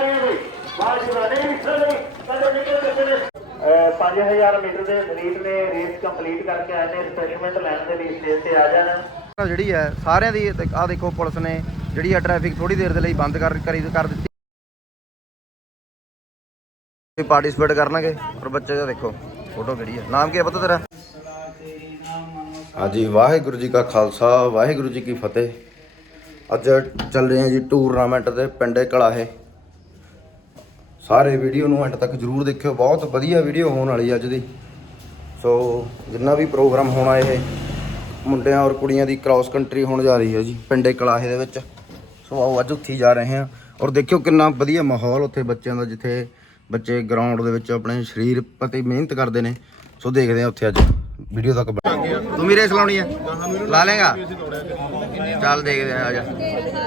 ਮਾਰੋ ਤਾੜੀਆਂ ਵੀ ਬਾਹਰ ਜਵਾਨੇ ਵੀ ਖੜੇ ਕਦੇ ਨਿਕਲ ਕੇ 5000 ਮੀਟਰ ਦੇ ਐਥਲੀਟ ਨੇ ਰੇਸ ਕੰਪਲੀਟ ਕਰਕੇ ਆਏ ਨੇ ਰਿਫਰੈਸ਼ਮੈਂਟ ਲੈਣ ਦੇ ਲਈ ਸਟੇਜ ਤੇ ਆ ਜਾਣ। ਆਹ ਜਿਹੜੀ ਹੈ ਸਾਰਿਆਂ ਦੀ ਆ ਦੇਖੋ ਪੁਲਿਸ ਨੇ ਜਿਹੜੀ ਆ ਟ੍ਰੈਫਿਕ ਥੋੜੀ ਦੇਰ ਦੇ ਲਈ ਬੰਦ ਕਰ ਕਰੀ ਕਰ ਦਿੱਤੀ। ਪਾਰਟਿਸਿਪੇਟ ਕਰਨਗੇ ਔਰ ਬੱਚੇ ਦਾ ਦੇਖੋ ਫੋਟੋ ਕਿਹੜੀ ਹੈ। ਨਾਮ ਕੀ ਹੈ ਪਤਾ ਤੇਰਾ? ਹਾਂਜੀ ਵਾਹਿਗੁਰੂ ਜੀ ਕਾ ਖਾਲਸਾ ਵਾਹਿਗੁਰੂ ਜੀ ਕੀ ਫਤਿਹ। ਅੱਜ ਚੱਲ ਰਹੇ ਹਾਂ ਜੀ ਟੂਰਨਾਮੈਂਟ ਦੇ ਪਿੰਡੇ ਕਲਾਹੇ। ਸਾਰੇ ਵੀਡੀਓ ਨੂੰ ਐਂਡ ਤੱਕ ਜਰੂਰ ਦੇਖਿਓ। ਬਹੁਤ ਵਧੀਆ ਵੀਡੀਓ ਹੋਣ ਵਾਲੀ ਅੱਜ ਦੀ। ਸੋ ਜਿੰਨਾ ਵੀ ਪ੍ਰੋਗਰਾਮ ਹੋਣਾ ਇਹ ਮੁੰਡਿਆਂ ਔਰ ਕੁੜੀਆਂ ਦੀ ਕ੍ਰਾਸ ਕੰਟਰੀ ਹੋਣ ਜਾ ਰਹੀ ਹੈ ਜੀ ਪਿੰਡੇ ਕਲਾਹੇ ਦੇ ਵਿੱਚ। ਸੋ ਆਓ ਅੱਜ ਉੱਥੇ ਜਾ ਰਹੇ ਹਾਂ ਔਰ ਦੇਖਿਓ ਕਿੰਨਾ ਵਧੀਆ ਮਾਹੌਲ ਉੱਥੇ ਬੱਚਿਆਂ ਦਾ ਜਿੱਥੇ ਬੱਚੇ ਗਰਾਊਂਡ ਦੇ ਵਿੱਚ ਆਪਣੇ ਸਰੀਰ ਪ੍ਰਤੀ ਮਿਹਨਤ ਕਰਦੇ ਨੇ। ਸੋ ਦੇਖਦੇ ਹਾਂ ਉੱਥੇ ਅੱਜ ਵੀਡੀਓ ਤੱਕ ਬਣਾ ਤੂੰ ਵੀ ਰੇਸ ਲਾਉਣੀ ਹੈ ਲਾ ਲੇਗਾ ਚੱਲ ਦੇਖਦੇ ਆ ਜਾ।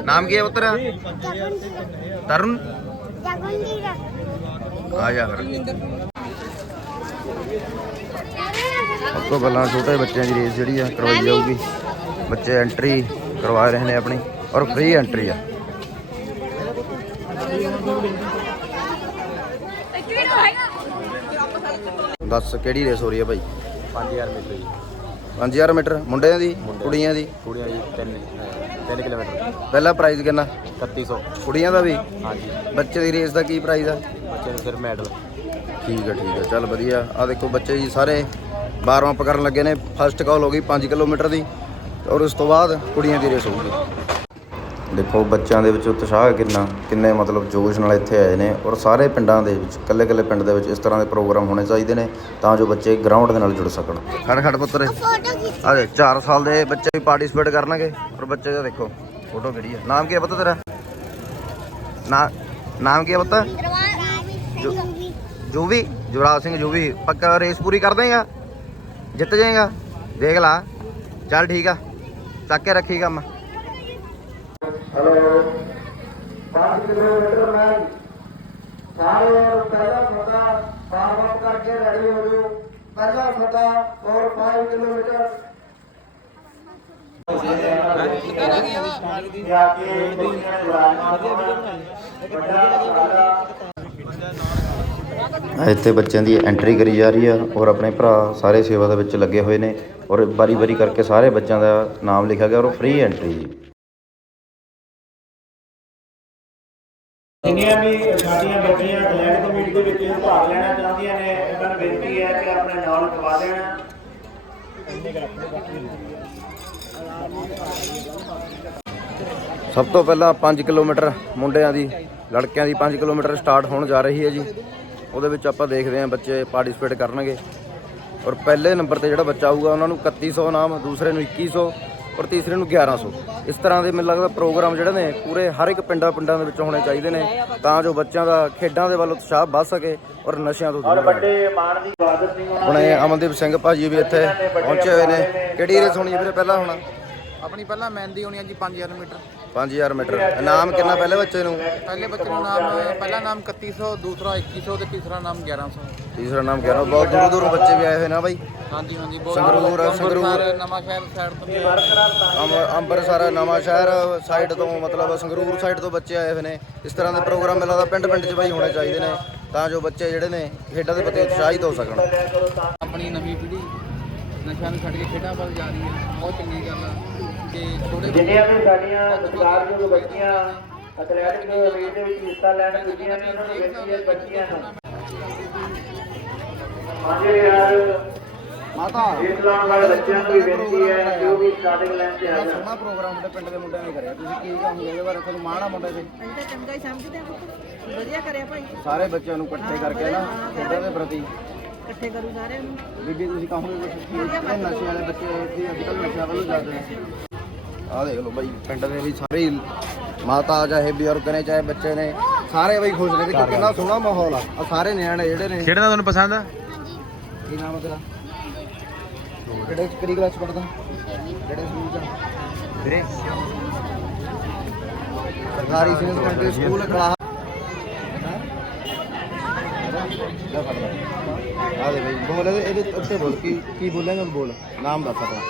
ਨਾਮ ਕੀ ਹੈ ਪੁੱਤਰ? ਤਰਨ? ਆ ਜਾ ਫਿਰ। ਸਭ ਤੋਂ ਪਹਿਲਾਂ ਛੋਟੇ ਬੱਚਿਆਂ ਦੀ ਰੇਸ ਜਿਹੜੀ ਆ ਕਰਵਾਈ ਜਾਊਗੀ। ਬੱਚੇ ਐਂਟਰੀ ਕਰਵਾ ਰਹੇ ਨੇ ਆਪਣੀ ਔਰ ਫ੍ਰੀ ਐਂਟਰੀ ਆ। ਦੱਸ ਕਿਹੜੀ ਰੇਸ ਹੋ ਰਹੀ ਹੈ ਭਾਈ? 5000 ਮੀਟਰ ਜੀ 5000 ਮੀਟਰ। ਮੁੰਡਿਆਂ ਦੀ ਕੁੜੀਆਂ ਦੀ। ਕੁੜੀਆਂ ਜੀ 3 3 ਕਿਲੋਮੀਟਰ। ਪਹਿਲਾ ਪ੍ਰਾਈਜ਼ ਕਿੰਨਾ? 3100 ਕੁੜੀਆਂ ਦਾ ਵੀ? ਹਾਂਜੀ। ਬੱਚੇ ਦੀ ਰੇਸ ਦਾ ਕੀ ਪ੍ਰਾਈਜ਼ ਆ? ਬੱਚੇ ਨੂੰ ਫਿਰ ਮੈਡਲ ਠੀਕ ਹੈ ਠੀਕ ਹੈ ਚੱਲ ਵਧੀਆ। ਆ ਦੇਖੋ ਬੱਚੇ ਜੀ ਸਾਰੇ 12ਵਾਂ ਕਰਨ ਲੱਗੇ ਨੇ। ਫਸਟ ਕਾਲ ਹੋ ਗਈ 5 ਕਿਲੋਮੀਟਰ ਦੀ। ਔਰ ਉਸ ਤੋਂ ਬਾਅਦ ਕੁੜੀਆਂ ਦੀ ਰੇਸ ਹੋਊਗੀ। ਦੇਖੋ ਬੱਚਿਆਂ ਦੇ ਵਿੱਚ ਉਤਸ਼ਾਹ ਕਿੰਨਾ ਕਿੰਨੇ ਮਤਲਬ ਜੋਸ਼ ਨਾਲ ਇੱਥੇ ਆਏ ਨੇ ਔਰ ਸਾਰੇ ਪਿੰਡਾਂ ਦੇ ਵਿੱਚ ਕੱਲੇ ਕੱਲੇ ਪਿੰਡ ਦੇ ਵਿੱਚ ਇਸ ਤਰ੍ਹਾਂ ਦੇ ਪ੍ਰੋਗਰਾਮ ਹੋਣੇ ਚਾਹੀਦੇ ਨੇ ਤਾਂ ਜੋ ਬੱਚੇ ਗਰਾਊਂਡ ਦੇ ਨਾਲ ਜੁੜ ਸਕਣ। ਖੜ ਖੜ ਪੁੱਤਰ। ਆ 4 ਸਾਲ ਦੇ ਬੱਚੇ ਵੀ ਪਾਰਟਿਸਿਪੇਟ ਕਰਨਗੇ ਔਰ ਬੱਚੇ ਦਾ ਦੇਖੋ ਫੋਟੋ ਕਿਹੜੀ ਹੈ ਨਾਮ ਕੀ ਹੈ ਪੁੱਤ ਤੇਰਾ? ਨਾ ਨਾਮ ਕੀ ਹੈ ਪੁੱਤ? ਜੂਵੀ ਜੁਵਰਾਜ ਸਿੰਘ ਜੂਵੀ। ਪੱਕਾ ਰੇਸ ਪੂਰੀ ਕਰ ਦੇਗਾ ਜਿੱਤ ਜਾਏਗਾ? ਦੇਖ ਲਾ। ਚੱਲ ਠੀਕ ਆ। ਚੱਕ ਕੇ ਰੱਖੀ ਕੰਮ। ਹੈਲੋ। 5 ਕਿਲੋਮੀਟਰ ਮੈਂ ਸਾਰੇ ਪਹਿਲਾ ਫਤਾ ਵਾਰਮ ਅਪ ਕਰਕੇ ਰੈਡੀ ਹੋ ਜਾਓ। ਪਹਿਲਾ ਫਤਾ ਔਰ 5 ਕਿਲੋਮੀਟਰ। ਜਾ ਕੇ ਦੁਨੀਆ ਇੱਥੇ ਬੱਚਿਆਂ ਦੀ ਐਂਟਰੀ ਕਰੀ ਜਾ ਰਹੀ ਆ ਔਰ ਆਪਣੇ ਭਰਾ ਸਾਰੇ ਸੇਵਾ ਦੇ ਵਿੱਚ ਲੱਗੇ ਹੋਏ ਨੇ ਔਰ ਵਾਰੀ-ਵਾਰੀ ਕਰਕੇ ਸਾਰੇ ਬੱਚਿਆਂ ਦਾ ਨਾਮ ਲਿਖਿਆ ਗਿਆ ਔਰ ਫ੍ਰੀ ਐਂਟਰੀ ਜੀ ਜਿੰਨੀਆਂ ਵੀ ਸਾਡੀਆਂ ਬੱਚੀਆਂ ਐਥਲੈਟਿਕ ਮੀਟ ਦੇ ਵਿੱਚ ਭਾਗ ਲੈਣਾ ਚਾਹੁੰਦੀਆਂ ਨੇ ਇਹਨਾਂ ਨੂੰ ਬੇਨਤੀ ਹੈ ਕਿ ਆਪਣੇ ਨਾਲ ਕਰਵਾ ਦੇਣਾ। ਸਭ ਤੋਂ ਪਹਿਲਾਂ 5 ਕਿਲੋਮੀਟਰ ਮੁੰਡਿਆਂ ਦੀ, ਲੜਕਿਆਂ ਦੀ 5 ਕਿਲੋਮੀਟਰ ਸਟਾਰਟ ਹੋਣ ਜਾ ਰਹੀ ਹੈ ਜੀ। ਉਹਦੇ ਵਿੱਚ ਆਪਾਂ ਦੇਖਦੇ ਹਾਂ ਬੱਚੇ ਪਾਰਟਿਸਿਪੇਟ ਕਰਨਗੇ। ਔਰ ਪਹਿਲੇ ਨੰਬਰ ਤੇ ਜਿਹੜਾ ਬੱਚਾ ਆਊਗਾ, ਉਹਨਾਂ ਨੂੰ 3100 ਨਾਮ, ਦੂਸਰੇ ਨੂੰ 2100 ਔਰ ਤੀਸਰੇ ਨੂੰ 1100 ਇਸ ਤਰ੍ਹਾਂ ਦੇ ਮੈਨੂੰ ਲੱਗਦਾ ਪ੍ਰੋਗਰਾਮ ਜਿਹੜੇ ਨੇ ਪੂਰੇ ਹਰ ਇੱਕ ਪਿੰਡਾਂ ਪਿੰਡਾਂ ਦੇ ਵਿੱਚ ਹੋਣੇ ਚਾਹੀਦੇ ਨੇ ਤਾਂ ਜੋ ਬੱਚਿਆਂ ਦਾ ਖੇਡਾਂ ਦੇ ਵੱਲ ਉਤਸ਼ਾਹ ਵੱਧ ਸਕੇ ਔਰ ਨਸ਼ਿਆਂ ਤੋਂ ਦੂਰ ਰਹੇ। ਵੱਡੇ ਮਾਨ ਦੀ ਇਬਾਦਤ ਸਿੰਘ ਉਹਨਾਂ ਹੁਣ ਅਮਨਦੀਪ ਸਿੰਘ ਭਾਜੀ ਵੀ ਇੱਥੇ ਪਹੁੰਚੇ ਹੋਏ ਨੇ। ਕਿਹੜੀ ਰੇਸ ਹੋਣੀ ਵੀਰੇ ਪਹਿਲਾਂ ਹੋਣਾ? ਆਪਣੀ ਪਹਿਲਾਂ ਮਹਿੰਦੀ ਹੋਣੀ ਹੈ ਜੀ 5000 ਮੀਟਰ। 5000 ਮੀਟਰ। ਇਨਾਮ ਕਿੰਨਾ ਪਹਿਲੇ ਬੱਚੇ ਨੂੰ? ਪਹਿਲੇ ਬੱਚੇ ਦਾ ਨਾਮ ਪਹਿਲਾ ਨਾਮ 3100 ਦੂਸਰਾ 2100 ਤੇ ਤੀਸਰਾ ਨਾਮ 1100 ਤੀਸਰਾ ਨਾਮ ਕਿਹਾ ਬਹੁਤ ਦੂਰੋਂ ਦੂਰੋਂ ਬੱਚੇ ਵੀ ਆਏ ਹੋਏ ਨਾ ਬਾਈ। ਹਾਂਜੀ ਹਾਂਜੀ ਬਹੁਤ ਸੰਗਰੂਰ, ਸੰਗਰੂਰ। ਨਵਾਂ ਸ਼ਹਿਰ ਸਾਈਡ ਤੋਂ ਅੰਮ- ਅੰਮ੍ਰਿਤਸਰ ਨਵਾਂ ਸ਼ਹਿਰ ਸਾਈਡ ਤੋਂ ਮਤਲਬ ਸੰਗਰੂਰ ਸਾਈਡ ਤੋਂ ਬੱਚੇ ਆਏ ਹੋਏ ਨੇ। ਇਸ ਤਰ੍ਹਾਂ ਦੇ ਪ੍ਰੋਗਰਾਮ ਮੈਨੂੰ ਲੱਗਦਾ ਪਿੰਡ ਪਿੰਡ 'ਚ ਬਾਈ ਹੋਣੇ ਚਾਹੀਦੇ ਨੇ ਤਾਂ ਜੋ ਬੱਚੇ ਜਿਹੜੇ ਨੇ ਖੇਡਾਂ ਦੇ ਪ੍ਰਤੀ ਉਤਸ਼ਾਹਿਤ ਹੋ ਸਕਣ। ਆਪਣੀ ਨਵੀਂ ਪੀੜ੍ਹੀ ਨਸ਼ਿਆਂ ਨੂੰ ਛੱਡ ਕੇ ਖੇਡਾਂ ਵੱਲ ਜਾ ਰਹੀ ਹੈ। ਬਹੁਤ ਚੰਗੀ ਗੱਲ ਆ। ਤੇ ਥੋੜੇ ਜਿੰਨੀਆਂ ਵੀ ਸਾਡੀਆਂ ਸਤਿਕਾਰਯੋਗ ਬੱਚੀਆਂ ਐਥਲੈਟਿਕ ਰੇਸ ਦੇ ਵਿੱਚ ਹਿੱਸਾ ਲੈਣ ਪੁੱਜੀਆਂ ਨੇ ਉਹਨਾਂ ਨੂੰ ਬੇਨਤੀ ਹੈ ਬੱਚੀਆਂ ਨੂੰ। ਹਾਂਜੀ ਯਾਰ। ਮਾਤਾ ਰੇਸ ਲਾਉਣ ਵਾਲੇ ਬੱਚਿਆਂ ਨੂੰ ਵੀ ਬੇਨਤੀ ਹੈ ਕਿ ਉਹ ਵੀ ਸਟਾਰਟਿੰਗ ਲਾਈਨ ਤੇ ਆ ਜਾਣ ਸੋਹਣਾ ਪ੍ਰੋਗਰਾਮ ਦੇ ਪਿੰਡ ਦੇ ਮੁੰਡਿਆਂ ਨੇ ਕਰਿਆ। ਤੁਸੀਂ ਕੀ ਕਹੋਗੇ ਇਹਦੇ ਬਾਰੇ? ਤੁਹਾਨੂੰ ਮਾਣ ਆ ਮੁੰਡੇ ਤੇ? ਅਸੀਂ ਤਾਂ ਚੰਗਾ ਹੀ ਸਮਝਦੇ ਹਾਂ ਪੁੱਤ। ਵਧੀਆ ਕਰਿਆ ਭਾਈ। ਸਾਰੇ ਬੱਚਿਆਂ ਨੂੰ ਇਕੱਠੇ ਕਰਕੇ ਨਾ ਖੇਡਾਂ ਦੇ ਪ੍ਰਤੀ। ਇਕੱਠੇ ਕਰੂ ਸਾਰਿਆਂ ਨੂੰ ਬੀਬੀ ਤੁਸੀਂ ਕਹੋਗੇ ਕੁਝ ਕੀ ਇਹ ਨਸ਼ੇ ਵਾਲੇ ਬੱਚੇ ਇੱਥੇ ਅੱਜ ਕੱਲ੍ਹ ਨਸ਼ਿਆਂ ਵੱਲ ਜਾਂਦੇ ਨੇ ਆਹ ਦੇਖ ਲਓ ਬਾਈ ਪਿੰਡ ਦੇ ਵੀ ਸਾਰੇ ਮਾਤਾ ਚਾਹੇ ਬਜ਼ੁਰਗ ਨੇ ਚਾਹੇ ਬੱਚੇ ਨੇ ਸਾਰੇ ਬਈ ਖੁਸ਼ ਨੇ। ਕਿ ਕਿੰਨਾ ਸੋਹਣਾ ਮਾਹੌਲ ਆ। ਆ ਸਾਰੇ ਨਿਆਣੇ ਜਿਹੜੇ ਨੇ। ਖੇਡਣਾ ਤੁਹਾਨੂੰ ਪਸੰਦ ਆ? ਕੀ ਨਾਮ ਹੈ ਤੇਰਾ? ਕਿਹੜੇ ਕਿਹੜੀ ਕਲਾਸ ਪੜਦਾ ਕਿਹੜੇ ਸਕੂਲ ਚ? ਵੀਰੇ। ਸਰਕਾਰੀ ਸੀਨੀਅਰ ਸੈਕੰਡਰੀ ਸਕੂਲ ਕਲਾਸ ਆ ਦੇ ਬਈ ਬੋਲ ਇਹਦੇ ਇਹਦੇ ਉੱਤੇ ਬੋਲ ਕੀ ਕੀ ਬੋਲੇਗਾ ਬੋਲ ਨਾਮ ਦੱਸ ਆਪਣਾ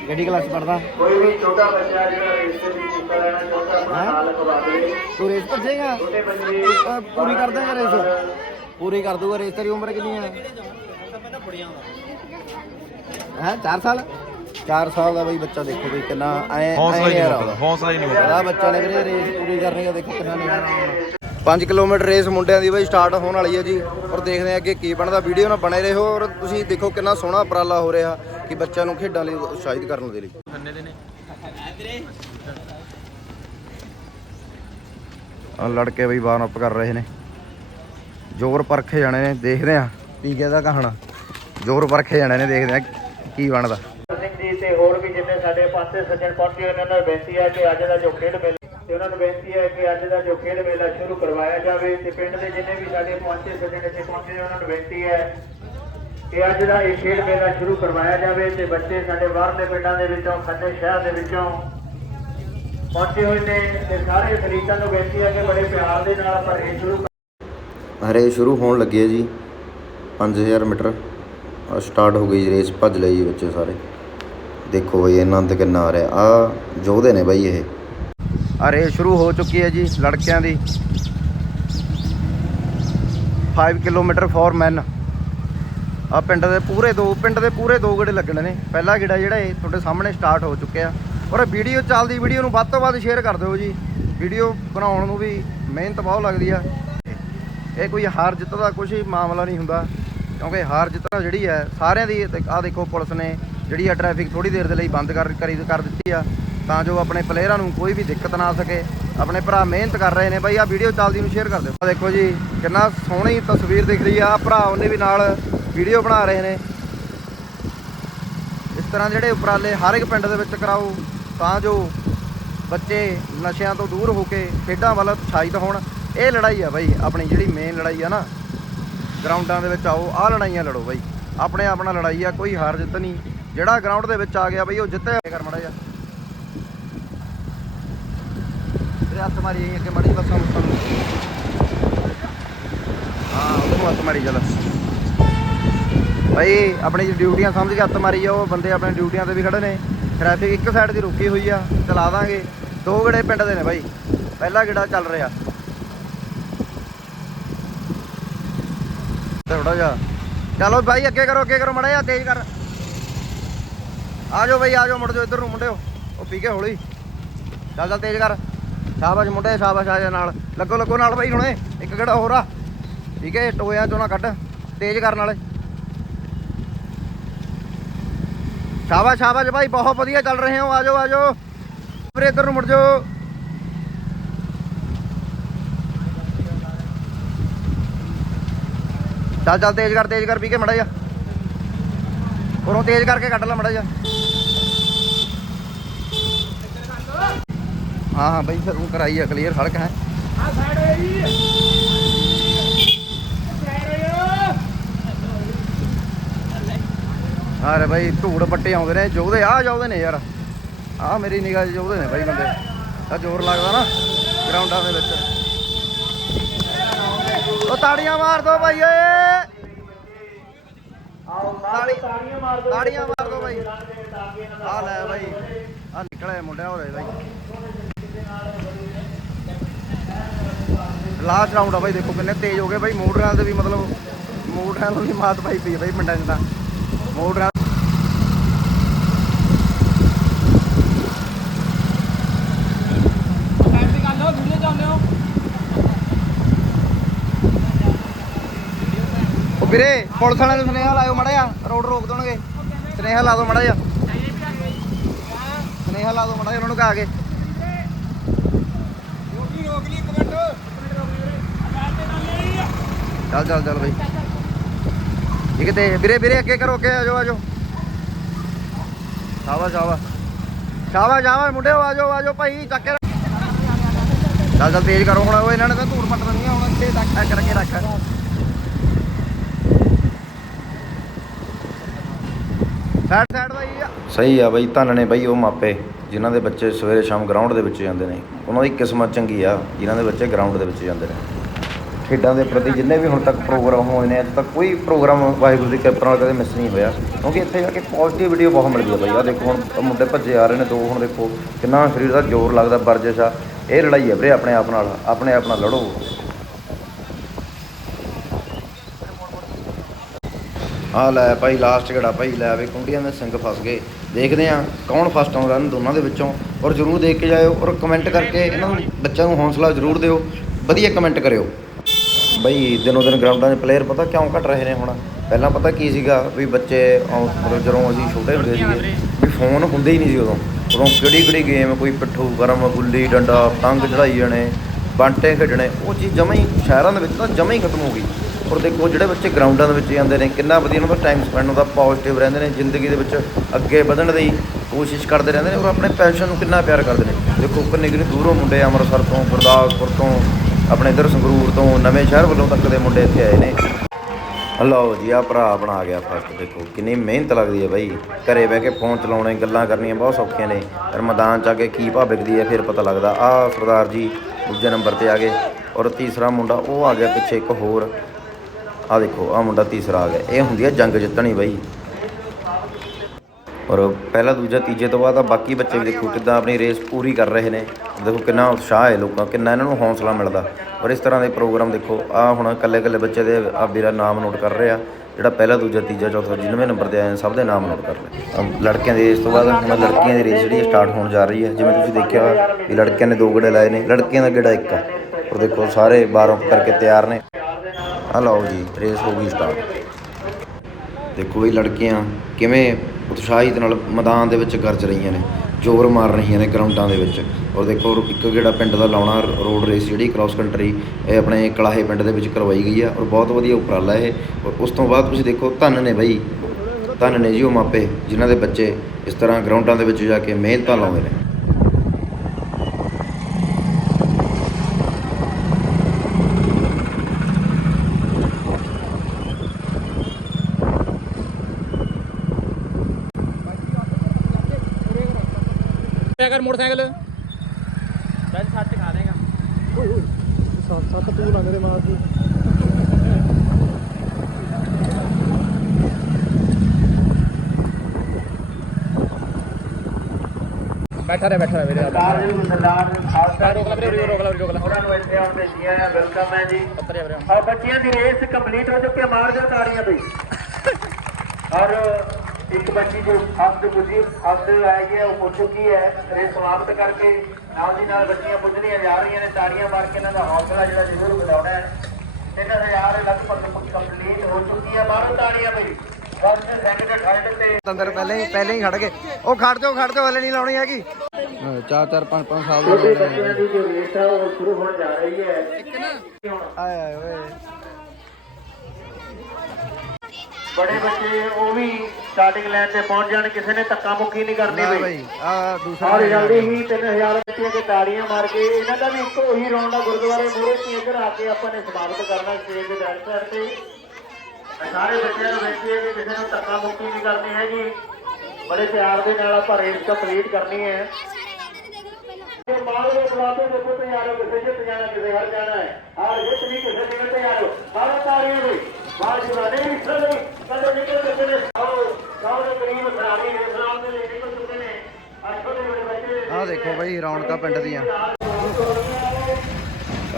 ਕਿਹੜੀ ਕਲਾਸ ਪੜਦਾ ਕੋਈ ਵੀ ਛੋਟਾ ਬੱਚਾ ਜਿਹੜਾ ਰੇਸ ਦੇ ਵਿੱਚ ਹਿੱਸਾ ਲੈਣਾ ਚਾਹੁੰਦਾ ਨਾਲ ਖਵਾ ਦੇ ਤੂੰ ਰੇਸ ਭੱਜੇਗਾ ਛੋਟੇ ਬੱਚੇ ਅਹ ਪੂਰੀ ਕਰ ਦੇਗਾ ਰੇਸ ਪੂਰੀ ਕਰ ਦੂਗਾ ਰੇਸ ਤੇਰੀ ਉਮਰ ਕਿੰਨੀ ਹੈ ਹੈ 4 ਸਾਲ 4 ਸਾਲ ਦਾ ਬਈ ਬੱਚਾ ਦੇਖੋ ਬਈ ਕਿੰਨਾ ਐ ਹੌਸਲਾ ਹੀ ਨਹੀਂ ਹੁੰਦਾ ਹੌਸਲਾ ਹੀ ਨਹੀਂ ਹੁੰਦਾ ਆ ਬੱਚਾ ਨੇ ਵੀਰੇ ਰੇਸ ਪੂਰੀ ਕਰਨੀ ਆ ਦੇਖੋ ਕਿੰਨਾ ਨਜ਼ਾਰਾ ਆਉਣਾ। 5 ਕਿਲੋਮੀਟਰ ਰੇਸ ਮੁੰਡਿਆਂ ਦੀ ਬਈ ਸਟਾਰਟ ਹੋਣ ਵਾਲੀ ਹੈ ਜੀ। ਔਰ ਦੇਖਦੇ ਆ ਅੱਗੇ ਕੀ ਬਣਦਾ। ਵੀਡੀਓ ਨਾਲ ਬਣੇ ਰਹੋ ਔਰ ਤੁਸੀਂ ਦੇਖੋ ਕਿੰਨਾ ਸੋਹਣਾ ਉਪਰਾਲਾ ਹੋ ਰਿਹਾ ਕਿ ਬੱਚਿਆਂ ਨੂੰ ਖੇਡਾਂ ਲਈ ਉਤਸ਼ਾਹਿਤ ਕਰਨ ਦੇ ਲਈ। ਆ ਲੜਕੇ ਬਈ ਵਾਰਨ ਅਪ ਕਰ ਰਹੇ ਨੇ। ਜ਼ੋਰ ਪਰਖੇ ਜਾਣੇ ਨੇ। ਦੇਖਦੇ ਆ ਟੀਕੇ ਦਾ ਕਹਾਣਾ। ਜ਼ੋਰ ਪਰਖੇ ਜਾਣੇ ਨੇ। ਦੇਖਦੇ ਆ ਕੀ ਬਣਦਾ। ਸਿੰਘ ਜੀ ਤੇ ਹੋਰ ਵੀ ਜਿੰਨੇ ਸਾਡੇ ਪਾਸੇ ਸੱਜਣ ਪਹੁੰਚੇ ਉਹਨਾਂ ਨੂੰ ਬੇਨਤੀ ਹੈ ਕਿ ਅੱਜ ਦਾ ਜੋ ਖੇਡ ਮੇਲਾ ਤੇ ਉਹਨਾਂ ਨੂੰ ਬੇਨਤੀ ਹੈ ਕਿ ਅੱਜ ਦਾ ਜੋ ਖੇਡ ਮੇਲਾ ਸ਼ੁਰੂ ਕਰਵਾਇਆ ਜਾਵੇ ਤੇ ਪਿੰਡ ਦੇ ਜਿੰਨੇ ਵੀ ਸਾਡੇ ਪਹੁੰਚੇ ਸੱਜਣ ਇੱਥੇ ਪਹੁੰਚੇ ਉਹਨਾਂ ਨੂੰ ਬੇਨਤੀ ਹੈ ਕਿ ਅੱਜ ਦਾ ਇਹ ਖੇਡ ਮੇਲਾ ਸ਼ੁਰੂ ਕਰਵਾਇਆ ਜਾਵੇ ਤੇ ਬੱਚੇ ਸਾਡੇ ਬਾਹਰਲੇ ਪਿੰਡਾਂ ਦੇ ਵਿੱਚੋਂ ਖੰਨੇ ਸ਼ਹਿਰ ਦੇ ਵਿੱਚੋਂ ਪਹੁੰਚੇ ਹੋਏ ਨੇ ਤੇ ਸਾਰੇ ਖਰੀਦਾਂ ਨੂੰ ਬੇਨਤੀ ਹੈ ਕਿ ਬੜੇ ਪਿਆਰ ਦੇ ਨਾਲ ਆਪਾਂ ਇਹ ਸ਼ੁਰੂ ਰੇਸ ਸ਼ੁਰੂ ਹੋਣ ਲੱਗੀ ਹੈ ਜੀ। 5000 ਮੀਟਰ ਸਟਾਰਟ ਹੋ ਗਈ ਰੇਸ ਭੱਜ ਲਈ ਬੱਚੇ ਸਾਰੇ। ਦੇਖੋ ਬਈ ਆਨੰਦ ਕਿੰਨਾ ਆ ਰਿਹਾ। ਆ ਯੋਧੇ ਨੇ ਬਈ ਇਹ। ਆ ਰੇਸ ਸ਼ੁਰੂ ਹੋ ਚੁੱਕੀ ਹੈ ਜੀ ਲੜਕਿਆਂ ਦੀ। 5 ਕਿਲੋਮੀਟਰ ਫੋਰ ਮੈਨ ਆ ਪਿੰਡ ਦੇ ਪੂਰੇ ਦੋ, ਪਿੰਡ ਦੇ ਪੂਰੇ ਦੋ ਗੇੜੇ ਲੱਗਣੇ ਨੇ। ਪਹਿਲਾ ਗੇੜਾ ਜਿਹੜਾ ਇਹ ਤੁਹਾਡੇ ਸਾਹਮਣੇ ਸਟਾਰਟ ਹੋ ਚੁੱਕਿਆ। ਔਰ ਵੀਡੀਓ ਚੱਲਦੀ ਵੀਡੀਓ ਨੂੰ ਵੱਧ ਤੋਂ ਵੱਧ ਸ਼ੇਅਰ ਕਰ ਦਿਓ ਜੀ। ਵੀਡੀਓ ਬਣਾਉਣ ਨੂੰ ਵੀ ਮਿਹਨਤ ਬਹੁਤ ਲੱਗਦੀ ਆ। ਇਹ ਕੋਈ ਹਾਰ ਜਿੱਤ ਦਾ ਕੁਝ ਮਾਮਲਾ ਨਹੀਂ ਹੁੰਦਾ। ਕਿਉਂਕਿ ਹਾਰ ਜਿੱਤ ਜਿਹੜੀ ਹੈ, ਸਾਰਿਆਂ ਦੀ ਆ ਦੇਖੋ ਪੁਲਿਸ ਨੇ ਜਿਹੜੀ ਆ ਟ੍ਰੈਫਿਕ ਥੋੜੀ ਦੇਰ ਦੇ ਲਈ ਬੰਦ ਕਰ, ਕਰੀ, ਕਰ ਦਿੱਤੀ ਆ। ਤਾਂ ਜੋ ਆਪਣੇ ਪਲੇਅਰਾਂ ਨੂੰ ਕੋਈ ਵੀ ਦਿੱਕਤ ਨਾ ਆ ਸਕੇ। ਆਪਣੇ ਭਰਾ ਮਿਹਨਤ ਕਰ ਰਹੇ ਨੇ ਬਾਈ ਆ ਵੀਡੀਓ ਚੱਲਦੀ ਨੂੰ ਸ਼ੇਅਰ ਕਰ ਦਿਓ। ਦੇਖੋ ਜੀ, ਕਿੰਨਾ ਸੋਹਣੀ ਤਸਵੀਰ ਦਿਖ ਰਹੀ ਆ। ਭਰਾ ਉਹਨੇ ਵੀ ਨਾਲ ਵੀਡੀਓ ਬਣਾ ਰਹੇ ਨੇ। ਇਸ ਤਰ੍ਹਾਂ ਜਿਹੜੇ ਉਪਰਾਲੇ ਹਰ ਇੱਕ ਪਿੰਡ ਦੇ ਵਿੱਚ ਕਰਾਓ, ਤਾਂ ਜੋ ਬੱਚੇ ਨਸ਼ਿਆਂ ਤੋਂ ਦੂਰ ਹੋ ਕੇ ਖੇਡਾਂ ਵੱਲ ਉਤਸ਼ਾਹਿਤ ਹੋਣ। ਇਹ ਲੜਾਈ ਆ ਬਾਈ, ਆਪਣੀ ਜਿਹੜੀ ਮੇਨ ਲੜਾਈ ਆ ਨਾ। ਗਰਾਊਂਡਾਂ ਦੇ ਵਿੱਚ ਆਓ, ਆਹ ਲੜਾਈਆਂ ਲੜੋ ਬਾਈ। ਆਪਣੇ ਆਪਣਾ ਲੜਾਈ ਆ, ਕੋਈ ਹਾਰ ਜਿੱਤ ਨਹੀਂ। ਜਿਹੜਾ ਗਰਾਊਂਡ ਦੇ ਵਿੱਚ ਆ ਗਿਆ ਬਾਈ, ਉਹ ਜਿੱਤੇ ਕਰ ਮੜਾ ਜਾ ਤੇਰੇ ਹੱਥ ਮਾਰੀ ਜਾਈਂ ਅੱਗੇ ਮੜੀ ਬੱਸਾਂ ਬੱਸਾਂ ਨੂੰ ਹਾਂ ਉਹਨੂੰ ਹੱਥ ਮਾਰੀ ਚੱਲ। ਭਾਈ ਆਪਣੀ ਡਿਊਟੀਆਂ ਸਮਝ ਕੇ ਹੱਥ ਮਾਰੀ ਜਾਓ ਬੰਦੇ ਆਪਣੇ ਡਿਊਟੀਆਂ ਤੇ ਵੀ ਖੜੇ ਨੇ। ਟ੍ਰੈਫਿਕ ਇੱਕ ਸਾਈਡ ਦੀ ਰੁਕੀ ਹੋਈ ਆ ਚਲਾ ਦਾਂਗੇ। ਦੋ ਗੇੜੇ ਪਿੰਡ ਦੇ ਨੇ ਭਾਈ ਪਹਿਲਾ ਗੇੜਾ ਚੱਲ ਰਿਹਾ। ਥੋੜਾ ਜਿਹਾ। ਚਲੋ ਭਾਈ ਅੱਗੇ ਕਰੋ ਅੱਗੇ ਕਰੋ, ਮੜਾ ਜਾ ਤੇਜ਼ ਕਰ। ਆ ਜਾਓ ਭਾਈ ਆ ਜਾਓ, ਮੁੜ ਜਾਓ, ਇੱਧਰ ਨੂੰ ਮੁੰਡਿਓ। ਉਹ ਪੀ ਕੇ ਹੌਲੀ। ਚੱਲ ਚੱਲ, ਤੇਜ਼ ਕਰ। ਸ਼ਾਬਾਸ਼ ਮੁੰਡੇ, ਸ਼ਾਬਾਸ਼ ਆ ਨਾਲ। ਲੱਗੋ ਲੱਗੋ ਨਾਲ ਭਾਈ ਹੁਣੇ। ਇੱਕ ਗੇੜਾ ਹੋਰ ਆ? ਠੀਕ ਹੈ, ਟੋਇਆ ਚੋਂ ਨਾ ਕੱਢ। ਤੇਜ਼ ਕਰਨ ਵਾਲੇ। ਸ਼ਾਬਾਸ਼ ਸ਼ਾਬਾਸ਼ ਭਾਈ ਬਹੁਤ ਵਧੀਆ ਚੱਲ ਰਹੇ ਹੋ। ਆ ਜਾਓ ਆ ਜਾਓ ਵੀਰੇ, ਇੱਧਰ ਨੂੰ ਮੁੜ ਜਾਓ। ਚੱਲ ਚੱਲ, ਤੇਜ਼ ਕਰ ਤੇਜ਼ ਕਰ, ਪੀ ਕੇ ਮੜਾ ਜਾ ਉਰੋਂ ਤੇਜ਼ ਕਰਕੇ ਕੱਢ ਲੈ ਮੜਾ ਜਾ ਹਾਂ ਹਾਂ ਬਈ ਫਿਰ ਉਹ ਕਰਾਈ ਆ ਕਲੀਅਰ ਸੜਕ ਹੈ ਅਰੇ ਭਾਈ ਧੂੜ ਪੱਟੇ ਆਉਂਦੇ ਨੇ ਜੋਧੇ ਆ ਜਾਉਂਦੇ ਨੇ ਯਾਰ। ਆ ਮੇਰੀ ਨਿਗਾਹ ਜੋਧੇ ਨੇ ਭਾਈ ਬੰਦੇ। ਆ ਜ਼ੋਰ ਲੱਗਦਾ ਨਾ ਗਰਾਊਂਡਾਂ ਦੇ ਵਿੱਚ। ਉਹ ਤਾੜੀਆਂ ਮਾਰ ਦੋ ਭਾਈ ਓਏ। ਆਓ ਤਾੜੀ ਤਾੜੀਆਂ ਮਾਰ ਦਿਓ ਤਾੜੀਆਂ ਮਾਰ ਦੋ ਭਾਈ ਆ ਲੈ ਭਾਈ ਆ ਨਿਕਲੇ ਮੁੰਡਿਆ ਹੋਰੇ ਭਾਈ ਲਾਸਟ ਰਾਉਂਡ ਆ ਭਾਈ ਦੇਖੋ ਕਿੰਨੇ ਤੇਜ਼ ਹੋ ਗਏ ਭਾਈ ਮੋਟਰਾਂ ਦੇ ਵੀ ਮਤਲਬ ਮੋਟਰਾਂ ਨੂੰ ਵੀ ਮਾਤ ਪਾਈ ਪਈ ਭਾਈ ਪਿੰਡਾਂ 'ਚ ਤਾਂ। ਮੋਟਰਾਂ ਵੀਰੇ ਪੁਲਿਸ ਵਾਲਿਆਂ ਨੂੰ ਸੁਨੇਹਾ ਲਾਇਓ ਮੜਾ ਜਾ ਰੋਡ ਰੋਕ ਦੇਣਗੇ। ਸੁਨੇਹਾ ਲਾ ਦਿਓ ਮੜਾ ਜਾ ਸੁਨੇਹਾ ਲਾ ਦਿਓ ਮੜਾ ਜਾ ਉਹਨਾਂ ਨੂੰ ਕਹਾ ਕੇ। ਚੱਲ ਚੱਲ ਚੱਲ ਬਈ। ਇਹ ਕਿਤੇ ਵੀਰੇ ਵੀਰੇ, ਅੱਗੇ ਕਰੋ, ਅੱਗੇ ਆ ਜਾਓ ਸ਼ਾਬਾਸ਼ ਸ਼ਾਬਾਸ਼। ਸ਼ਾਬਾਸ਼ ਸ਼ਾਬਾਸ਼, ਮੁੰਡਿਓ, ਆ ਜਾਓ ਭਾਈ, ਚੱਕ ਚੱਲ ਚੱਲ, ਤੇਜ਼ ਕਰੋ ਹੁਣ ਉਹ ਇਹਨਾਂ ਨੇ ਤਾਂ ਧੂੜ ਪੱਟ ਦੇਣੀ ਆ ਇੱਥੇ ਰੱਖ ਕਰਕੇ ਰੱਖ। ਸਾਈਡ ਸਾਈਡ ਦਾ ਸਹੀ ਆ ਬਾਈ, ਧੰਨ ਨੇ ਬਈ ਉਹ ਮਾਪੇ, ਜਿਨ੍ਹਾਂ ਦੇ ਬੱਚੇ ਸਵੇਰੇ ਸ਼ਾਮ ਗਰਾਊਂਡ ਦੇ ਵਿੱਚ ਜਾਂਦੇ ਨੇ। ਉਹਨਾਂ ਦੀ ਕਿਸਮਤ ਚੰਗੀ ਆ, ਜਿਨ੍ਹਾਂ ਦੇ ਬੱਚੇ ਗਰਾਊਂਡ ਦੇ ਵਿੱਚ ਜਾਂਦੇ ਨੇ। ਖੇਡਾਂ ਦੇ ਪ੍ਰਤੀ ਜਿੰਨੇ ਵੀ ਹੁਣ ਤੱਕ ਪ੍ਰੋਗਰਾਮ ਹੋਏ ਨੇ, ਅੱਜ ਤੱਕ ਕੋਈ ਪ੍ਰੋਗਰਾਮ ਵਾਹਿਗੁਰੂ ਦੀ ਕਿਰਪਾ ਨਾਲ ਕਦੇ ਮਿਸ ਨਹੀਂ ਹੋਇਆ। ਕਿਉਂਕਿ ਇੱਥੇ ਜਾ ਕੇ ਪੋਜ਼ਿਟਿਵ ਬਹੁਤ ਮਿਲਦੀ ਆ ਬਈ। ਆ ਦੇਖੋ, ਹੁਣ ਮੁੰਡੇ ਭੱਜੇ ਆ ਰਹੇ ਨੇ ਦੋ, ਹੁਣ ਦੇਖੋ ਕਿੰਨਾ ਸਰੀਰ ਦਾ ਜ਼ੋਰ ਲੱਗਦਾ, ਵਰਜਿਸ਼ ਆ। ਇਹ ਲੜਾਈ ਹੈ ਵੀਰੇ ਆਪਣੇ ਆਪ ਨਾਲ, ਆਪਣੇ ਆਪ ਨਾਲ ਲੜੋ। ਆ ਲੈ ਭਾਈ ਲਾਸਟ ਘੜਾ ਭਾਈ, ਲੈ ਵੇ, ਕੁੰਡੀਆਂ ਦੇ ਸਿੰਘ ਫਸ ਗਏ। ਦੇਖਦੇ ਆ ਕੌਣ ਫਸਟ ਆਉਂਦਾ ਇਹਨਾਂ ਦੋਨਾਂ ਦੇ ਵਿੱਚੋਂ। ਔਰ ਜਰੂਰ ਦੇਖ ਕੇ ਜਾਇਓ ਔਰ ਕਮੈਂਟ ਕਰਕੇ ਇਹਨਾਂ ਨੂੰ, ਬੱਚਿਆਂ ਨੂੰ ਹੌਸਲਾ ਜਰੂਰ ਦਿਓ। ਵਧੀਆ ਕਮੈਂਟ ਕਰਿਓ। ਬਈ, ਦਿਨੋ ਦਿਨ ਗਰਾਊਂਡਾਂ 'ਚ ਪਲੇਅਰ ਪਤਾ ਕਿਉਂ ਘਟ ਰਹੇ ਨੇ ਹੁਣ? ਪਹਿਲਾਂ ਪਤਾ ਕੀ ਸੀਗਾ ਵੀ ਬੱਚੇ ਆਉਂ- ਮਤਲਬ ਜਦੋਂ ਅਸੀਂ ਛੋਟੇ ਹੁੰਦੇ ਸੀਗੇ, ਵੀ ਫੋਨ ਹੁੰਦੇ ਹੀ ਨਹੀਂ ਸੀ ਉਦੋਂ। ਉਦੋਂ ਕਿਹੜੀ ਕਿਹੜੀ ਗੇਮ ਕੋਈ ਪਿੱਠੂ, ਗਰਮ, ਗੁੱਲੀ, ਡੰਡਾ ਪਤੰਗ ਚੜਾਈ ਜਾਣੇ, ਬਾਂਟੇ ਖੇਡਣੇ, ਉਹ ਚੀਜ਼ ਜਮਾਂ ਹੀ ਸ਼ਹਿਰਾਂ ਦੇ ਵਿੱਚ ਤਾਂ ਜਮਾਂ ਹੀ ਖਤਮ ਹੋ ਗਈ। ਔਰ ਦੇਖੋ ਜਿਹੜੇ ਬੱਚੇ ਗਰਾਊਂਡਾਂ ਦੇ ਵਿੱਚ ਜਾਂਦੇ ਨੇ, ਕਿੰਨਾ ਵਧੀਆ ਉਹਨਾਂ ਦਾ ਟਾਈਮ ਸਪੈਂਡ ਹੁੰਦਾ ਪੋਜ਼ਿਟਿਵ ਰਹਿੰਦੇ ਨੇ, ਜ਼ਿੰਦਗੀ ਦੇ ਵਿੱਚ ਅੱਗੇ ਵਧਣ ਦੀ ਕੋਸ਼ਿਸ਼ ਕਰਦੇ ਰਹਿੰਦੇ ਨੇ ਔਰ ਆਪਣੇ ਪੈਸ਼ਨ ਨੂੰ ਕਿੰਨਾ ਪਿਆਰ ਕਰਦੇ ਨੇ। ਦੇਖੋ, ਕਿੰਨੇ ਕਿੰਨੇ ਦੂਰੋਂ ਮੁੰਡੇ ਅੰਮ੍ਰਿਤਸਰ ਤੋਂ, ਗੁਰਦਾਸਪੁਰ ਤੋਂ ਆਪਣੇ ਇੱਧਰ ਸੰਗਰੂਰ ਤੋਂ ਨਵੇਂ ਸ਼ਹਿਰ ਵੱਲੋਂ ਤੱਕ ਦੇ ਮੁੰਡੇ ਇੱਥੇ ਆਏ ਨੇ। ਲਓ ਜੀ ਆ ਭਰਾ ਬਣਾ ਗਿਆ ਫਸਟ ਦੇਖੋ ਕਿੰਨੀ ਮਿਹਨਤ ਲੱਗਦੀ ਹੈ ਬਾਈ। ਘਰੇ ਬਹਿ ਕੇ ਫੋਨ ਚਲਾਉਣੇ, ਗੱਲਾਂ ਕਰਨੀਆਂ ਬਹੁਤ ਸੌਖੀਆਂ ਨੇ। ਪਰ ਮੈਦਾਨ ਚ ਆ ਕੇ ਕੀ ਭਾਵਿਕਦੀ ਹੈ, ਫਿਰ ਪਤਾ ਲੱਗਦਾ। ਆ ਸਰਦਾਰ ਜੀ ਦੂਜੇ ਨੰਬਰ ਤੇ ਆ ਗਏ ਔਰ ਤੀਸਰਾ ਮੁੰਡਾ, ਉਹ ਆ ਗਿਆ ਪਿੱਛੇ ਇੱਕ ਹੋਰ। ਆ ਦੇਖੋ ਆ ਮੁੰਡਾ ਤੀਸਰਾ ਆ ਗਿਆ। ਇਹ ਹੁੰਦੀ ਹੈ ਜੰਗ ਜਿੱਤਣੀ ਬਾਈ। ਔਰ ਪਹਿਲਾ, ਦੂਜਾ, ਤੀਜੇ ਤੋਂ ਬਾਅਦ ਆ ਬਾਕੀ ਬੱਚੇ ਵੀ ਦੇਖੋ ਕਿੱਦਾਂ ਆਪਣੀ ਰੇਸ ਪੂਰੀ ਕਰ ਰਹੇ ਨੇ। ਦੇਖੋ ਕਿੰਨਾ ਉਤਸ਼ਾਹ ਹੈ ਲੋਕਾਂ, ਕਿੰਨਾ ਇਹਨਾਂ ਨੂੰ ਹੌਸਲਾ ਮਿਲਦਾ। ਔਰ ਇਸ ਤਰ੍ਹਾਂ ਦੇ ਪ੍ਰੋਗਰਾਮ ਦੇਖੋ ਆ ਹੁਣ ਇਕੱਲੇ ਇਕੱਲੇ ਬੱਚੇ ਦੇ ਆ ਵੀਰਾ ਨਾਮ ਨੋਟ ਕਰ ਰਿਹਾ, ਜਿਹੜਾ ਪਹਿਲਾ, ਦੂਜਾ, ਤੀਜਾ, ਚੌਥਾ, ਜਿੰਨਵੇਂ ਨੰਬਰ ਤੇ ਆਏ ਸਭ ਦੇ ਨਾਮ ਨੋਟ ਕਰ ਲਏ ਲੜਕਿਆਂ ਦੀ ਰੇਸ ਤੋਂ ਬਾਅਦ ਹੁਣ ਲੜਕੀਆਂ ਦੀ ਰੇਸ ਜਿਹੜੀ ਸਟਾਰਟ ਹੋਣ ਜਾ ਰਹੀ ਹੈ। ਜਿਵੇਂ ਤੁਸੀਂ ਦੇਖਿਆ ਵੀ ਲੜਕਿਆਂ ਨੇ ਦੋ ਗੇੜੇ ਲਾਏ ਨੇ, ਲੜਕੀਆਂ ਦਾ ਗੇੜਾ ਇੱਕ ਆ ਔਰ ਦੇਖੋ ਸਾਰੇ ਬਾਰੋਂ ਕਰਕੇ ਤਿਆਰ ਨੇ। ਆ ਲਓ ਜੀ ਰੇਸ ਹੋ ਗਈ ਸਟਾਰਟ ਦੇਖੋ ਇਹ ਲੜਕੀਆਂ ਕਿਵੇਂ ਉਤਸ਼ਾਹਿਤ ਨਾਲ ਮੈਦਾਨ ਦੇ ਵਿੱਚ ਗਰਜ ਰਹੀਆਂ ਨੇ, ਜ਼ੋਰ ਮਾਰ ਰਹੀਆਂ ਨੇ ਗਰਾਊਂਡਾਂ ਦੇ ਵਿੱਚ। ਔਰ ਦੇਖੋ ਇੱਕ ਜਿਹੜਾ ਪਿੰਡ ਦਾ ਲਾਉਣਾ ਰੋਡ ਰੇਸ ਜਿਹੜੀ ਕ੍ਰਾਸ ਕੰਟਰੀ ਇਹ ਆਪਣੇ ਕਲਾਹੇ ਪਿੰਡ ਦੇ ਵਿੱਚ ਕਰਵਾਈ ਗਈ ਆ ਔਰ ਬਹੁਤ ਵਧੀਆ ਉਪਰਾਲਾ ਇਹ। ਔਰ ਉਸ ਤੋਂ ਬਾਅਦ ਤੁਸੀਂ ਦੇਖੋ, ਧੰਨ ਨੇ ਬਈ, ਧੰਨ ਨੇ ਜੀ ਉਹ ਮਾਪੇ, ਜਿਨ੍ਹਾਂ ਦੇ ਬੱਚੇ ਇਸ ਤਰ੍ਹਾਂ ਗਰਾਊਂਡਾਂ ਦੇ ਵਿੱਚ ਜਾ ਕੇ ਮਿਹਨਤਾਂ ਲਾਉਂਦੇ ਨੇ। ਅਗਰ ਮੋਟਰਸਾਈਕਲ। ਚੱਲ ਸੱਟ ਖਾ ਦੇਗਾ। ਬੈਠਾ ਰਹਿ ਬੈਠਾ ਰਹਿ ਵੀਰੇ ਸਰਦਾਰ ਜੀ ਸਰਦਾਰ ਖਾਸ ਕਰ ਰੋਕ ਲੈ ਵੀਰੇ ਰੋਕ ਲੈ ਰੋਕ ਲੈ ਉਹਨਾਂ ਨੂੰ ਇੱਥੇ ਆਉਣ ਦੇ ਜੀ ਆਇਆਂ ਵੈਲਕਮ ਹੈ ਜੀ। ਪੱਤਰੇ ਵੀਰੇ ਔਰ ਬੱਚਿਆਂ ਦੀ ਰੇਸ ਕੰਪਲੀਟ ਹੋ ਚੁੱਕੀ ਹੈ ਮਾਰ ਦਿਓ ਤਾੜੀਆਂ ਬਈ ਔਰ ਇੱਕ ਬੱਚੀ ਜੋ ਹੱਥ ਪੁੱਜੀ ਹੱਥ ਆਏਗੀ ਹੈ, ਉਹ ਪੁੱਜ ਚੁੱਕੀ ਹੈ? ਰੇਸ ਸਮਾਪਤ ਕਰਕੇ ਨਾਲ ਦੀ ਨਾਲ ਬੱਚੀਆਂ ਪੁੱਜਣੀਆਂ ਜਾ ਰਹੀਆਂ ਨੇ ਤਾੜੀਆਂ ਮਾਰ ਕੇ ਇਹਨਾਂ ਦਾ ਹੌਸਲਾ ਜਿਹੜਾ ਜ਼ਰੂਰ ਵਧਾਉਣਾ ਹੈ। ਇਹਨਾਂ ਦਾ ਯਾਰ ਲਗਭਗ ਕੰਪਲੀਟ ਹੋ ਚੁੱਕੀ ਹੈ ਮਾਰੋ ਤਾੜੀਆਂ ਬਈ। ਅੰਦਰ ਪਹਿਲੇ ਹੀ ਪਹਿਲੇ ਹੀ ਖੜ ਗਏ। ਉਹ ਖੜ ਜਾਓ ਖੜ ਜਾਓ ਹਲੇ ਨਹੀਂ ਲਾਉਣੀ ਹੈਗੀ। ਚਾਰ ਚਾਰ ਪੰਜ ਪੰਜ ਸਾਲ ਛੋਟੇ ਬੱਚਿਆਂ ਦੀ ਜੋ ਰੇਸ ਹੈ ਉਹ ਸ਼ੁਰੂ ਹੋਣ ਜਾ ਰਹੀ ਹੈ। ਆਏ ਆਏ ਓਏ। ਬੜੇ ਬੱਚੇ ਉਹ ਵੀ ਸਟਾਰਟਿੰਗ ਲਾਈਨ ਤੇ ਪਹੁੰਚ ਜਾਣ ਕਿਸੇ ਨੇ ਧੱਕਾ ਮੁੱਕੀ ਨਹੀਂ ਕਰਨੀ ਨਾ ਬਈ ਬਈ ਆ ਦੂਸਰਾ ਔਰ ਜਲਦੀ ਹੀ 3000 ਬੱਚਿਆਂ ਕੇ ਤਾੜੀਆਂ ਮਾਰ ਕੇ ਇਹਨਾਂ ਦਾ ਵੀ ਇੱਕੋ ਹੀ ਰੌਂਡ ਆ ਗੁਰਦੁਆਰੇ ਮੂਹਰੇ ਸੀ ਇੱਧਰ ਆ ਕੇ ਆਪਾਂ ਨੇ ਸਮਾਪਤ ਕਰਨਾ ਸਟੇਜ ਦੇ ਬੈਕ ਸਾਈਡ ਤੇ। ਸਾਰੇ ਬੱਚਿਆਂ ਨੂੰ ਬੇਨਤੀ ਹੈ ਕਿ ਕਿਸੇ ਨੂੰ ਧੱਕਾ ਮੁੱਕੀ ਨਹੀਂ ਕਰਨੀ ਹੈਗੀ। ਬੜੇ ਪਿਆਰ ਦੇ ਨਾਲ ਆਪਾਂ ਰੇਸ ਕੰਪਲੀਟ ਕਰਨੀ ਹੈ। ਮਾਲੋ ਦੇ ਬਲਾਤੇ ਦੇਖੋ ਤੇ ਯਾਰੋ ਕਿਸੇ ਜਿੱਤ ਜਾਣਾ ਕਿਸੇ ਹਰ ਜਾਣਾ ਹੈ। ਹਾਰ ਜਿੱਤ ਵੀ ਕਿਸੇ ਜਿਵੇਂ ਤੇ ਯਾਰੋ ਮਾਰੋ ਤਾੜੀਆਂ ਵੀ ਬਾਹਰ ਜਵਾਨੇ ਵੀ ਸਦੇ ਕਦੇ ਨਿਕਲ ਕੇ ਨੇ ਆਓ ਸਾਹ ਦੇ ਕਰੀਬ ਖਿਡਾਰੀ ਇਸ ਨਾਮ ਦੇ ਲਈ ਨਿਕਲ ਚੁੱਕੇ ਨੇ ਅੱਜ ਛੋਟੇ ਛੋਟੇ ਬੱਚੇ ਆ ਦੇਖੋ ਬਾਈ ਰੌਣਕਾਂ ਪਿੰਡ ਦੀਆਂ।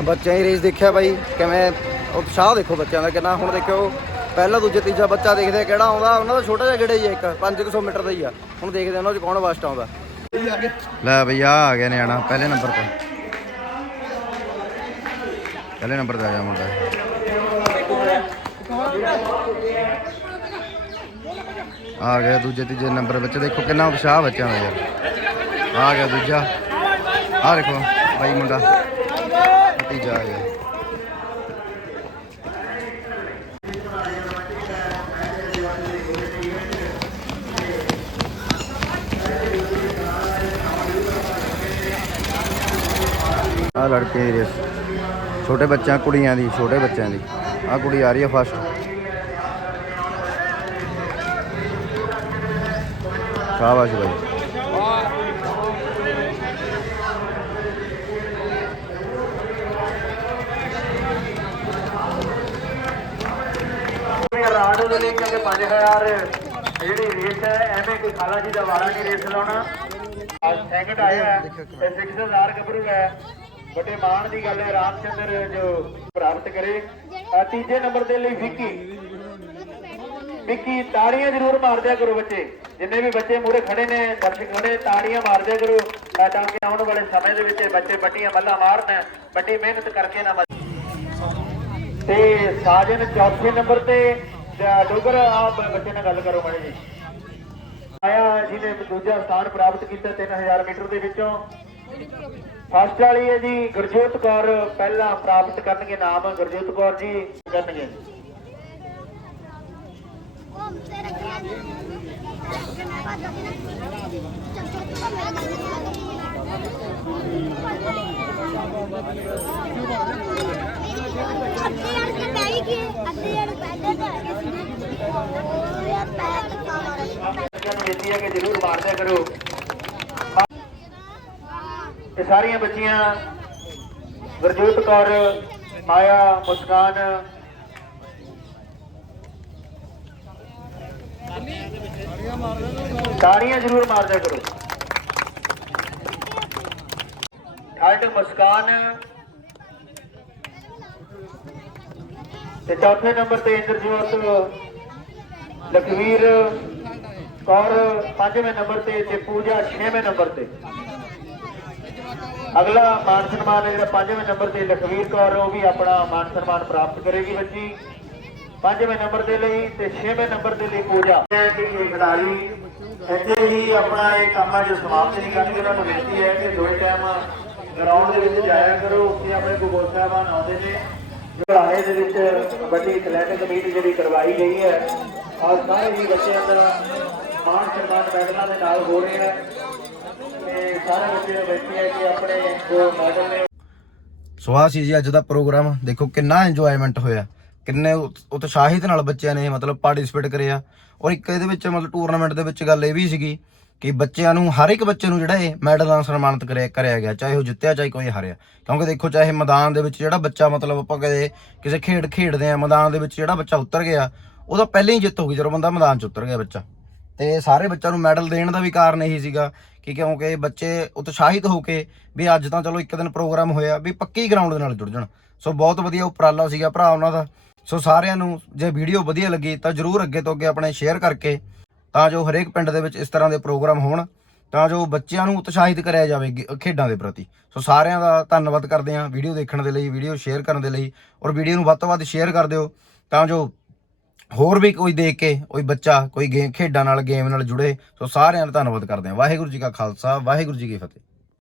ਬੱਚਿਆਂ ਦੀ ਰੇਸ ਦੇਖਿਆ ਬਾਈ ਕਿਵੇਂ ਉਤਸ਼ਾਹ ਦੇਖੋ ਬੱਚਿਆਂ ਦਾ ਕਿੰਨਾ। ਹੁਣ ਦੇਖਿਓ ਪਹਿਲਾ ਦੂਜਾ ਤੀਜਾ ਬੱਚਾ ਦੇਖਦੇ ਕਿਹੜਾ ਆਉਂਦਾ। ਉਹਨਾਂ ਦਾ ਛੋਟਾ ਜਿਹਾ ਗੇੜਾ ਹੀ ਆ ਇੱਕ 500 ਮੀਟਰ ਦਾ ਹੀ ਆ। ਹੁਣ ਦੇਖਦੇ ਉਹਨਾਂ 'ਚ ਕੌਣ ਫਸਟ ਆਉਂਦਾ। ਲੈ ਬਈ ਆ ਆ ਗਿਆ ਨਿਆਣਾ ਪਹਿਲੇ ਨੰਬਰ ਤੇ। ਪਹਿਲੇ ਨੰਬਰ ਤੇ ਆ ਗਿਆ ਮੁੰਡਾ। ਆ ਗਿਆ ਦੂਜੇ ਤੀਜੇ ਨੰਬਰ ਵਿੱਚ। ਦੇਖੋ ਕਿੰਨਾ ਉਤਸ਼ਾਹ ਬੱਚਿਆਂ ਦਾ ਯਾਰ। ਆ ਗਿਆ ਦੂਜਾ। ਆ ਦੇਖੋ ਬਾਈ ਮੁੰਡਾ। ਤੀਜਾ ਆ ਗਿਆ। ਆ ਲੜਕੇ ਛੋਟੇ ਬੱਚਿਆਂ, ਕੁੜੀਆਂ ਦੀ, ਛੋਟੇ ਬੱਚਿਆਂ ਦੀ। ਆ ਕੁੜੀ ਆ ਰਹੀ ਹੈ ਫਸਟ ਸ਼ਾਬਾਸ਼ ਬਾਈ। ਰਾਡ ਦੇ ਲਈ ਕਿ 5000 ਜਿਹੜੀ ਰੇਸ ਹੈ, ਐਵੇਂ ਕੋਈ ਖਾਲਾ ਜੀ ਦਾ ਵਾਰਾ ਨਹੀਂ ਰੇਸ ਲਾਉਣਾ। ਅੱਜ ਸੈਕਿੰਡ ਆਇਆ ਤੇ 6000 ਗੱਭਰੂ ਹੈ। ਵੱਡੇ ਮਾਣ ਦੀ ਗੱਲ ਹੈ ਰਾਮਚੰਦਰ ਜੋ ਪ੍ਰਾਪਤ ਕਰੇ। ਅ, ਤੀਜੇ ਨੰਬਰ ਦੇ ਲਈ ਵਿੱਕੀ। ਵਿੱਕੀ ਤਾੜੀਆਂ ਜ਼ਰੂਰ ਮਾਰਦਿਆ ਕਰੋ ਬੱਚੇ। ਜਿੰਨੇ ਵੀ ਬੱਚੇ ਮੂਰੇ ਖੜੇ ਨੇ ਦਰਸ਼ਕ ਖੜੇ ਤਾੜੀਆਂ ਮਾਰਦਿਆ ਕਰੋ। ਤਾਂ ਕਿ ਆਉਣ ਵਾਲੇ ਸਮੇਂ ਦੇ ਵਿੱਚ ਬੱਚੇ ਵੱਡੀਆਂ ਮੱਲਾਂ ਮਾਰਨ ਵੱਡੀ ਮਿਹਨਤ ਕਰਕੇ ਨਾ ਤੇ ਸਾਜਨ ਚੌਥੇ ਨੰਬਰ ਤੇ ਅ, ਡੋਗਰ ਆ ਬੱਚੇ ਨਾਲ ਗੱਲ ਕਰੋ ਮਾੜੇ ਜੀ ਆਇਆ ਜਿਹਨੇ ਦੂਜਾ ਸਥਾਨ ਪ੍ਰਾਪਤ ਕੀਤਾ 3000 ਮੀਟਰ ਦੇ ਵਿੱਚੋਂ। ਫਸਟ ਵਾਲੀ ਹੈ ਜੀ ਗੁਰਜੋਤ ਕੌਰ ਪਹਿਲਾਂ ਪ੍ਰਾਪਤ ਕਰਨਗੇ ਨਾਮ। ਗੁਰਜੋਤ ਕੌਰ ਜੀ ਕਰਨਗੇ। ਅੱਧੇ ਅੜ ਕੇ ਪੈ ਹੀ ਗਏ ਅੱਧੇ ਅੜ ਪਹਿਲੇ ਤਾਂ ਉਹ ਯਾਰ ਪੈਰ ਧੱਕਾ ਮਾਰਿਆ ਬੱਚਿਆਂ ਨੂੰ ਬੇਨਤੀ ਹੈ ਕਿ ਜ਼ਰੂਰ ਮਾਰਦਿਆ ਕਰੋ ਇਹ ਸਾਰੀਆਂ ਬੱਚੀਆਂ, ਗੁਰਜੋਤ ਕੌਰ, ਮਾਇਆ ਮੁਸਕਾਨ, ਤਾੜੀਆਂ ਜ਼ਰੂਰ ਮਾਰਦਿਆ ਕਰੋ। ਥਰਡ ਮੁਸਕਾਨ। ਤੇ ਚੌਥੇ ਨੰਬਰ ਤੇ ਇੰਦਰਜੋਤ, ਲਖਵੀਰ ਕੌਰ, ਪੰਜਵੇਂ ਨੰਬਰ ਤੇ ਤੇ ਪੂਜਾ, ਛੇਵੇਂ ਨੰਬਰ ਤੇ। ਅਗਲਾ ਮਾਨ ਸਨਮਾਨ ਜਿਹੜਾ ਪੰਜਵੇਂ ਨੰਬਰ ਤੇ ਲਖਵੀਰ ਕੌਰ, ਉਹ ਵੀ ਆਪਣਾ ਮਾਨ ਸਨਮਾਨ ਪ੍ਰਾਪਤ ਕਰੇਗੀ ਬੱਚੀ। ਪੰਜਵੇਂ ਨੰਬਰ ਦੇ ਲਈ ਤੇ ਛੇਵੇਂ ਨੰਬਰ ਦੇ ਲਈ ਪੂਜਾ। ਕਿ ਇਹ ਖਿਡਾਰੀ ਇੱਥੇ ਹੀ ਆਪਣਾ ਇਹ ਕੰਮ ਹੈ ਜੋ ਸਮਾਪਤ ਨਹੀਂ ਕਰਨਗੇ ਉਹਨਾਂ ਨੂੰ ਬੇਨਤੀ ਹੈ ਕਿ ਦੋਏ ਟਾਈਮ ਗਰਾਊਂਡ ਦੇ ਵਿੱਚ ਜਾਇਆ ਕਰੋ, ਉੱਥੇ ਆਪਣੇ ਗੁਰੂ ਸਾਹਿਬਾਨ ਆਉਂਦੇ ਨੇ। ਘਰਾਣੇ ਦੇ ਵਿੱਚ ਵੱਡੀ ਐਥਲੈਟਿਕ ਮੀਟ ਜਿਹੜੀ ਕਰਵਾਈ ਗਈ ਹੈ। ਔਰ ਸਾਰੇ ਹੀ ਬੱਚਿਆਂ ਦਾ ਮਾਣ ਸਨਮਾਨ ਮੈਡਲਾਂ ਦੇ ਨਾਲ ਹੋ ਰਿਹਾ ਹੈ। ਤੇ ਸਾਰੇ ਬੱਚੇ ਨੂੰ ਬੇਨਤੀ ਕਿ ਆਪਣੇ ਜੋ ਮੈਡਲ ਨੇ ਸੋ ਆਹ ਸੀ ਜੀ, ਅੱਜ ਦਾ ਪ੍ਰੋਗਰਾਮ, ਦੇਖੋ ਕਿੰਨਾ ਇੰਜੋਇਮੈਂਟ ਹੋਇਆ। ਕਿੰਨੇ ਉਤਸ਼ਾਹਿਤ ਨਾਲ ਬੱਚਿਆਂ ਨੇ ਮਤਲਬ ਪਾਰਟਿਸਿਪੇਟ ਕਰਿਆ ਔਰ ਇੱਕ ਇਹਦੇ ਵਿੱਚ ਮਤਲਬ ਟੂਰਨਾਮੈਂਟ ਦੇ ਵਿੱਚ ਗੱਲ ਇਹ ਵੀ ਸੀਗੀ ਕਿ ਬੱਚਿਆਂ ਨੂੰ, ਹਰ ਇੱਕ ਬੱਚੇ ਨੂੰ ਜਿਹੜਾ ਇਹ ਮੈਡਲ ਨਾਲ ਸਨਮਾਨਿਤ ਕਰਿਆ ਕਰਿਆ ਗਿਆ, ਚਾਹੇ ਉਹ ਜਿੱਤਿਆ, ਚਾਹੇ ਕੋਈ ਹਾਰਿਆ। ਕਿਉਂਕਿ ਦੇਖੋ, ਚਾਹੇ ਮੈਦਾਨ ਦੇ ਵਿੱਚ ਜਿਹੜਾ ਬੱਚਾ ਮਤਲਬ ਆਪਾਂ ਕਦੇ ਕਿਸੇ ਖੇਡ ਖੇਡਦੇ ਆ, ਮੈਦਾਨ ਦੇ ਵਿੱਚ ਜਿਹੜਾ ਬੱਚਾ ਉਤਰ ਗਿਆ, ਉਹਦਾ ਪਹਿਲਾਂ ਹੀ ਜਿੱਤ ਹੋ ਗਈ, ਜਦੋਂ ਬੰਦਾ ਮੈਦਾਨ 'ਚ ਉਤਰ ਗਿਆ ਬੱਚਾ। ਤੇ ਸਾਰੇ ਬੱਚਿਆਂ ਨੂੰ ਮੈਡਲ ਦੇਣ ਦਾ ਵੀ ਕਾਰਨ ਇਹੀ ਸੀਗਾ ਕਿ ਕਿਉਂਕਿ ਬੱਚੇ ਉਤਸ਼ਾਹਿਤ ਹੋ ਕੇ ਵੀ ਅੱਜ ਤਾਂ ਚਲੋ ਇੱਕ ਦਿਨ ਪ੍ਰੋਗਰਾਮ ਹੋਇਆ ਵੀ ਪੱਕੀ ਗਰਾਊਂਡ ਦੇ ਨਾਲ ਜੁੜ ਜਾਣ। ਸੋ ਬਹੁਤ ਵਧੀਆ ਉਪਰਾਲਾ ਸੀਗਾ ਭਰਾ ਉਹਨਾਂ ਦਾ। ਸੋ ਸਾਰਿਆਂ ਨੂੰ ਜੇ ਵੀਡੀਓ ਵਧੀਆ ਲੱਗੀ ਤਾਂ ਜਰੂਰ ਅੱਗੇ ਤੋਂ ਅੱਗੇ ਆਪਣੇ ਸ਼ੇਅਰ ਕਰਕੇ ਤਾਂ ਜੋ ਹਰੇਕ ਪਿੰਡ ਦੇ ਵਿੱਚ ਇਸ ਤਰ੍ਹਾਂ ਦੇ ਪ੍ਰੋਗਰਾਮ ਹੋਣ, ਤਾਂ ਜੋ ਬੱਚਿਆਂ ਨੂੰ ਉਤਸ਼ਾਹਿਤ ਕਰਿਆ ਜਾਵੇ ਖੇਡਾਂ ਦੇ ਪ੍ਰਤੀ। ਸੋ ਸਾਰਿਆਂ ਦਾ ਧੰਨਵਾਦ ਕਰਦੇ ਹਾਂ ਵੀਡੀਓ ਦੇਖਣ ਦੇ ਲਈ ਵੀਡੀਓ ਸ਼ੇਅਰ ਕਰਨ ਦੇ ਲਈ ਔਰ ਵੀਡੀਓ ਨੂੰ ਵੱਧ ਤੋਂ ਵੱਧ ਸ਼ੇਅਰ ਕਰ ਦਿਓ ਤਾਂ ਜੋ ਹੋਰ ਵੀ ਕੋਈ ਦੇਖ ਕੇ ਕੋਈ ਬੱਚਾ, ਕੋਈ ਗੇਮ, ਖੇਡਾਂ ਨਾਲ, ਗੇਮ ਨਾਲ ਜੁੜੇ, ਸੋ ਸਾਰਿਆਂ ਦਾ ਧੰਨਵਾਦ ਕਰਦੇ ਹਾਂ। ਵਾਹਿਗੁਰੂ ਜੀ ਕਾ ਖਾਲਸਾ, ਵਾਹਿਗੁਰੂ ਜੀ ਕੀ ਫਤਿਹ।